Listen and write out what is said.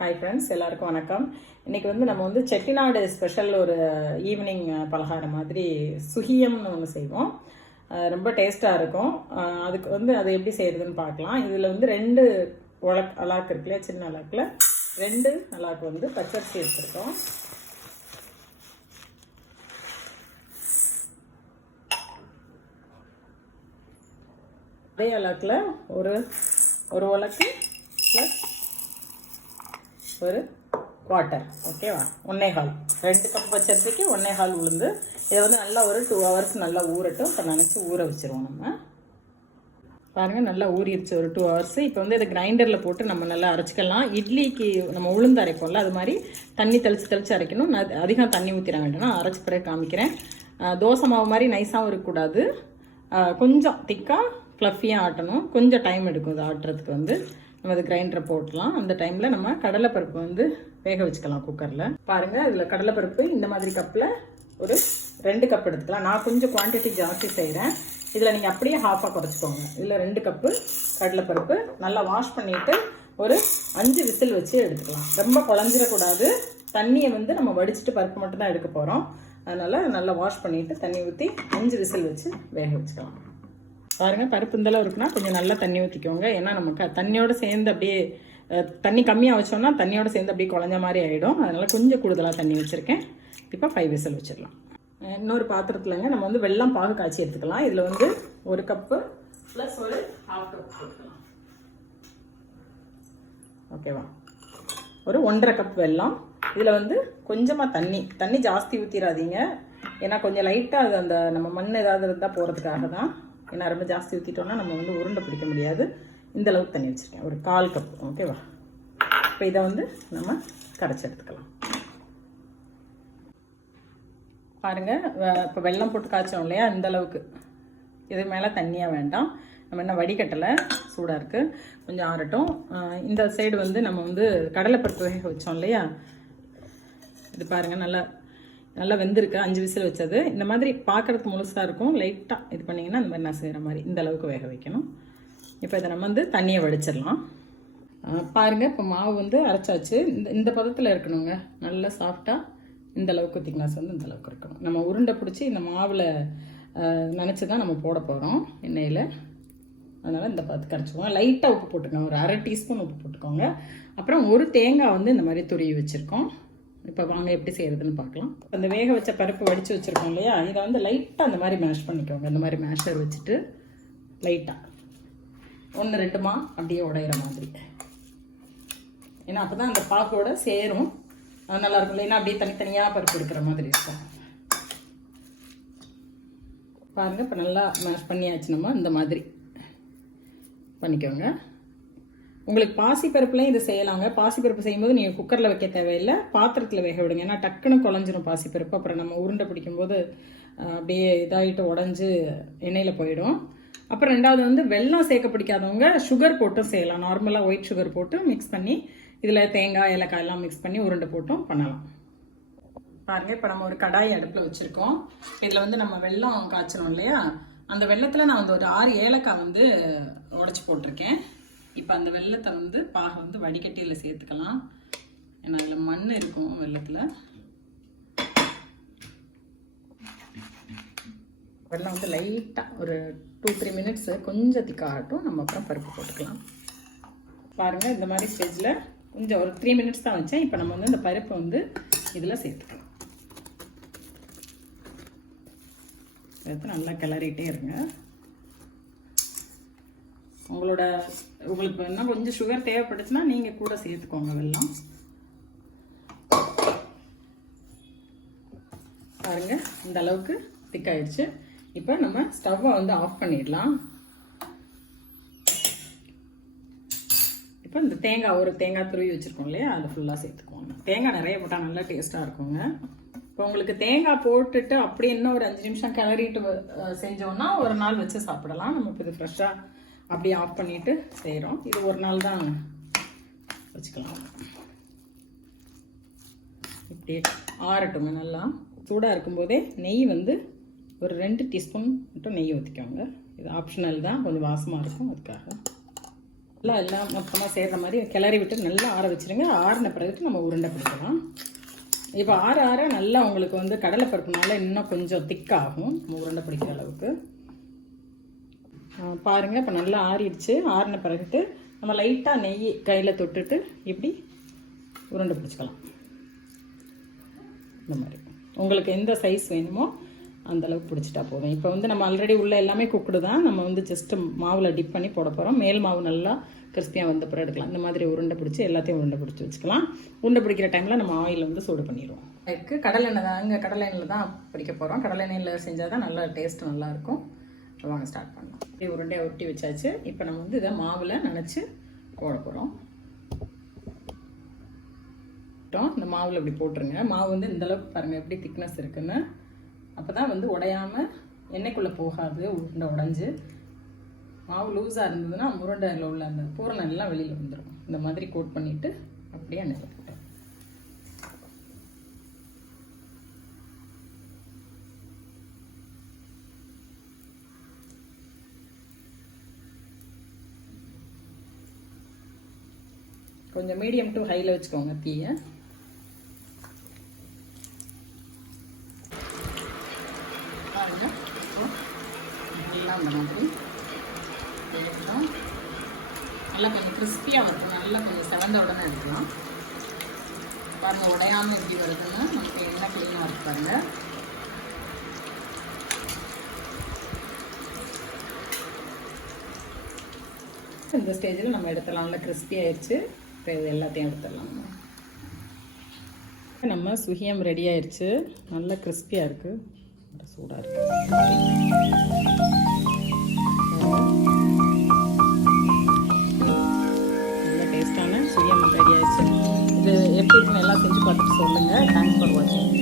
Hi friends எல்லாருக்கும் வணக்கம். இன்றைக்கி வந்து நம்ம வந்து செட்டிநாடு ஸ்பெஷல் ஒரு ஈவினிங் பலகாரம் மாதிரி சுகியம்னு ஒன்று செய்வோம். ரொம்ப டேஸ்ட்டாக இருக்கும். அதுக்கு வந்து அதை எப்படி செய்கிறதுன்னு பார்க்கலாம். இதில் வந்து ரெண்டு உலக் அலாக்கு இருக்குல்ல சின்ன அலாக்கில்? ரெண்டு அலாக்கு வந்து பச்சரிசி எடுத்துருக்கோம். அதே அலாக்கில் ஒரு ஒரு உலக்கு ப்ளஸ் ஒரு குவார்ட்டர் ஓகேவா ஒன்னே கால். ரெண்டு கப் வச்சதுக்கு ஒன்னே கால் உளுந்து. இதை வந்து நல்லா ஒரு டூ ஹவர்ஸ் நல்லா ஊறட்டும். இப்போ நினச்சி ஊற வச்சிருவோம் நம்ம. பாருங்கள் நல்லா ஊறிடுச்சு ஒரு டூ ஹவர்ஸ் இப்போ வந்து இதை கிரைண்டரில் போட்டு நம்ம நல்லா அரைச்சிக்கலாம். இட்லிக்கு நம்ம உளுந்து அரைப்போம்ல அது மாதிரி தண்ணி தெளித்து தெளித்து அரைக்கணும். நான் அதிகம் தண்ணி ஊற்றிட வேண்டாம். நான் அரைச்சி பிறகு காமிக்கிறேன். தோசை மாவு மாதிரி நைஸாகவும் இருக்கக்கூடாது. கொஞ்சம் திக்காக ஃப்ளஃபியாக ஆட்டணும். கொஞ்சம் டைம் எடுக்கும் இது ஆட்டுறதுக்கு வந்து. நம்ம அது கிரைண்டரை போட்டலாம் அந்த டைமில் நம்ம கடலைப்பருப்பு வந்து வேக வச்சுக்கலாம் குக்கரில் பாருங்கள் இதில் கடலைப்பருப்பு இந்த மாதிரி கப்பில் ஒரு ரெண்டு கப் எடுத்துக்கலாம். நான் கொஞ்சம் குவான்டிட்டி ஜாஸ்தி செய்கிறேன் இதில் நீங்கள் அப்படியே ஹாஃபாக குறைச்சிக்கோங்க. இதில் ரெண்டு கப்பு கடலைப்பருப்பு நல்லா வாஷ் பண்ணிவிட்டு ஒரு அஞ்சு விசில் வச்சு எடுத்துக்கலாம். ரொம்ப குழஞ்சிடக்கூடாது. தண்ணியை வந்து நம்ம வடிச்சிட்டு பருப்பு மட்டும்தான் எடுக்க போகிறோம் அதனால் நல்லா வாஷ் பண்ணிவிட்டு தண்ணி ஊற்றி அஞ்சு விசில் வச்சு வேக வச்சுக்கலாம். பாருங்கள் பருப்பு இந்தளவு இருக்குன்னா கொஞ்சம் நல்லா தண்ணி ஊற்றிக்கோங்க ஏன்னா நமக்கு தண்ணியோடு சேர்ந்து அப்படியே தண்ணி கம்மியாக வச்சோம்னா தண்ணியோடு சேர்ந்து அப்படியே குழஞ்ச மாதிரி ஆகிடும் அதனால் கொஞ்சம் கூடுதலாக தண்ணி வச்சுருக்கேன். இப்போ ஃபைவ் விசில் வச்சிடலாம். இன்னொரு பாத்திரத்துலங்க நம்ம வந்து வெல்லம் பாகு காய்ச்சி எடுத்துக்கலாம். இதில் வந்து ஒரு கப்பு ப்ளஸ் ஒரு ஹாஃப் கப் போட்டுக்கலாம் ஓகேவா ஒரு ஒன்றரை கப் வெல்லம் இதில் வந்து கொஞ்சமாக தண்ணி. தண்ணி ஜாஸ்தி ஊற்றிடாதீங்க ஏன்னா கொஞ்சம் லைட்டாக அது அந்த நம்ம மண் ஏதாவது இருந்தால் போகிறதுக்காக தான் ஏன்னா ரொம்ப ஜாஸ்தி ஊற்றிட்டோம்னா நம்ம வந்து உருண்டை பிடிக்க முடியாது. இந்த அளவுக்கு தண்ணி வச்சுருக்கேன். ஒரு கால் கப் ஓகேவா இப்போ இதை வந்து நம்ம கரைச்சி எடுத்துக்கலாம். பாருங்கள் இப்போ வெள்ளம் போட்டு காய்ச்சோம் இல்லையா? இந்த அளவுக்கு. இது மேலே தண்ணியாக வேண்டாம். நம்ம என்ன வடிகட்டலை? சூடாக இருக்குது கொஞ்சம் ஆறட்டும். இந்த சைடு வந்து நம்ம வந்து கடலைப்பருப்பு வேக வச்சோம் இல்லையா? இது பாருங்கள் நல்லா நல்லா வெந்திருக்கு. அஞ்சு விசில் வச்சது. இந்த மாதிரி பார்க்குறதுக்கு முழுசாக இருக்கும். லைட்டாக இது பண்ணிங்கன்னா இந்த மாதிரி நான் செய்கிற மாதிரி இந்த அளவுக்கு வேக வைக்கணும். இப்போ இதை நம்ம வந்து தண்ணியை வடிச்சிடலாம். பாருங்கள் இப்போ மாவு வந்து அரைச்சாச்சு. இந்த இந்த பதத்தில் இருக்கணுங்க. நல்லா சாஃப்டாக இந்த அளவுக்கு திக்னஸ் வந்து இந்த அளவுக்கு இருக்கணும். நம்ம உருண்டை பிடிச்சி இந்த மாவில் நினச்சி தான் நம்ம போட போகிறோம் எண்ணெயில். அதனால் இந்த பார்த்து கரைச்சிக்கோங்க லைட்டாக உப்பு போட்டுக்கோங்க. ஒரு அரை டீஸ்பூன் உப்பு போட்டுக்கோங்க. அப்புறம் ஒரு தேங்காய் வந்து இந்த மாதிரி துருவி வச்சுருக்கோம். இப்போ வாங்க எப்படி செய்கிறதுன்னு பார்க்கலாம். அந்த வேக வச்ச பருப்பு வடித்து வச்சுருக்கோம் இல்லையா? இதை வந்து லைட்டாக அந்த மாதிரி மேஷ் பண்ணிக்கோங்க. இந்த மாதிரி மேஷர் வச்சுட்டு லைட்டாக ஒன்று ரெண்டுமா? அப்படியே உடையிற மாதிரி. ஏன்னா அப்போ தான் அந்த பாக்கோட சேரும். அது நல்லா இருக்கும் இல்லைன்னா அப்படியே தனித்தனியாக பருப்பு எடுக்கிற மாதிரி இருக்கும். பாருங்கள் இப்போ நல்லா மேஷ் பண்ணியாச்சு நம்ம. இந்த மாதிரி பண்ணிக்கோங்க. உங்களுக்கு பாசிப்பருப்புலையும் இது செய்யலாங்க. பாசிப்பருப்பு செய்யும்போது நீங்கள் குக்கரில் வைக்க தேவையில்லை. பாத்திரத்தில் வேக விடுங்க. ஏன்னா டக்குன்னு குழஞ்சிரும் பாசிப்பருப்பு அப்புறம் நம்ம உருண்டை பிடிக்கும்போது அப்படியே இதாகிட்டு உடஞ்சி எண்ணெயில் போயிடும். அப்புறம் ரெண்டாவது வந்து வெல்லம் சேர்க்க பிடிக்காதவங்க சுகர் போட்டும் செய்யலாம். நார்மலாக ஒயிட் சுகர் போட்டு மிக்ஸ் பண்ணி இதில் தேங்காய் ஏலக்காய் எல்லாம் மிக்ஸ் பண்ணி உருண்டை போட்டும் பண்ணலாம். பாருங்கள் இப்போ நம்ம ஒரு கடாய் அடுப்பில் வச்சுருக்கோம். இதில் வந்து நம்ம வெல்லம் காய்ச்சணும் இல்லையா? அந்த வெள்ளத்தில் நான் வந்து ஒரு ஆறு ஏலக்காய் வந்து உடச்சி போட்டிருக்கேன். இப்போ அந்த வெள்ளத்தை வந்து பாகை வந்து வடிகட்டியில் சேர்த்துக்கலாம். ஏன்னா அதில் மண் இருக்கும் வெள்ளத்தில் வெள்ளம் வந்து லைட்டாக ஒரு டூ த்ரீ மினிட்ஸு கொஞ்சம் திக்காகட்டும் நம்ம அப்புறம் பருப்பு போட்டுக்கலாம். பாருங்கள் இந்த மாதிரி ஸ்டேஜில் கொஞ்சம் ஒரு த்ரீ மினிட்ஸ் தான் வச்சேன். இப்போ நம்ம வந்து இந்த பருப்பை வந்து இதில் சேர்த்துக்கலாம். நல்லா கிளறிட்டே இருங்க. உங்களோட உங்களுக்கு இன்னும் கொஞ்சம் சுகர் தேவைப்பட்டுச்சுன்னா நீங்கள் கூட சேர்த்துக்கோங்க வெள்ளம் பாருங்க இந்த அளவுக்கு திக்காயிடுச்சு இப்போ நம்ம ஸ்டவ்வை வந்து ஆஃப் பண்ணிடலாம். இப்போ இந்த தேங்காய் ஒரு தேங்காய் துருவி வச்சுருக்கோம் இல்லையா? அதை ஃபுல்லாக சேர்த்துக்குவாங்க தேங்காய் நிறைய போட்டால் நல்லா டேஸ்ட்டாக இருக்குங்க. இப்போ உங்களுக்கு தேங்காய் போட்டுட்டு அப்படியே இன்னும் ஒரு அஞ்சு நிமிஷம் கிளறிட்டு செஞ்சோன்னா செஞ்சோம்னா ஒரு நாள் வச்சு சாப்பிடலாம். நம்ம இப்போ இது ஃப்ரெஷ்ஷாக அப்படியே ஆஃப் பண்ணிட்டு செய்கிறோம் இது ஒரு நாள் தான் வச்சுக்கலாம். இப்படியே ஆறட்டுங்க நல்லா சூடாக இருக்கும்போதே நெய் வந்து ஒரு ரெண்டு டீஸ்பூன் மட்டும் நெய் ஊற்றிக்கோங்க இது ஆப்ஷனல் தான். கொஞ்சம் வாசமாக இருக்கும் அதுக்காக. நல்லா எல்லாம் மொத்தமாக சேர்ற மாதிரி கிளறி விட்டு நல்லா ஆற வச்சுருங்க. ஆறின பிறகு நம்ம உருண்டை பிடிக்கலாம். இப்போ ஆற ஆற நல்லா உங்களுக்கு வந்து கடலைப்பருப்புனால இன்னும் கொஞ்சம் திக்காகும் நம்ம உருண்டை பிடிக்கிற அளவுக்கு. பாருங்கள் இப்போ நல்லா ஆறிடுச்சு. ஆறின பிறகுட்டு நம்ம லைட்டாக நெய் கையில் தொட்டுட்டு இப்படி உருண்டை பிடிச்சிக்கலாம். இந்த மாதிரி. உங்களுக்கு எந்த சைஸ் வேணுமோ அந்த அளவுக்கு பிடிச்சிட்டா போதும். இப்போ வந்து நம்ம ஆல்ரெடி உள்ளே எல்லாமே குக்குடு தான். நம்ம வந்து ஜஸ்ட்டு மாவில் டிப் பண்ணி போட போகிறோம் மேல் மாவு நல்லா கிறிஸ்பியாக வந்த பிறகு எடுக்கலாம். இந்த மாதிரி உருண்டை பிடிச்சி எல்லாத்தையும் உருண்டை பிடிச்சி வச்சுக்கலாம். உருண்டை பிடிக்கிற டைமில் நம்ம ஆயில் வந்து சூடு பண்ணிடுவோம். அதுக்கு கடலை எண்ணெய் தான் இங்கே கடலை எண்ணெயில் தான் பிடிக்க போகிறோம் கடலை எண்ணெயில் செஞ்சால் தான் நல்லா டேஸ்ட் நல்லாயிருக்கும் வாங்க ஸ்டார்ட் பண்ணலாம். இப்படி உருண்டையை ஒட்டி வச்சாச்சு. இப்போ நம்ம வந்து இதை மாவில் நினச்சி போட போகிறோம் இந்த மாவில் இப்படி போட்டுருங்க. மாவு வந்து இந்த அளவுக்கு பாருங்கள் எப்படி திக்னஸ் இருக்குன்னு. அப்போ தான் வந்து உடையாமல் எண்ணெய்க்குள்ளே போகாது உருண்டை உடஞ்சி. மாவு லூஸாக இருந்ததுன்னா உருண்டையில் உள்ள அந்த பூரணம் எல்லாம் வெளியில் வந்துடும் இந்த மாதிரி கோட் பண்ணிவிட்டு அப்படியே எண்ணெயில் போட்டோம் கொஞ்சம் மீடியம் டு ஹையில் வச்சுக்கோங்க தீயை. பாருங்க. இப்போ அந்த மாதிரி நல்லா கொஞ்சம் கிறிஸ்பியாக வருது நல்லா கொஞ்சம் செவந்த உடனே எடுக்கலாம். பாருங்க உடையாம எப்படி வருதுன்னா நமக்கு எண்ணெய் க்ளீனாக இருக்கு பாருங்க. இந்த ஸ்டேஜில் நம்ம எடுத்துடலாம். நல்லா கிறிஸ்பி ஆயிடுச்சு. இப்போ இது எல்லாத்தையும் எடுத்துடலாம். நம்ம நம்ம சுகியம் ரெடி ஆயிடுச்சு நல்லா கிறிஸ்பியாக இருக்குது சூடாக இருக்குது நல்ல டேஸ்டான சுகியம் ரெடி ஆயிடுச்சு இது எப்படி இருக்குன்னு எல்லாம் செஞ்சு பார்த்துட்டு சொல்லுங்கள் தேங்க்ஸ் ஃபார் வாட்சிங்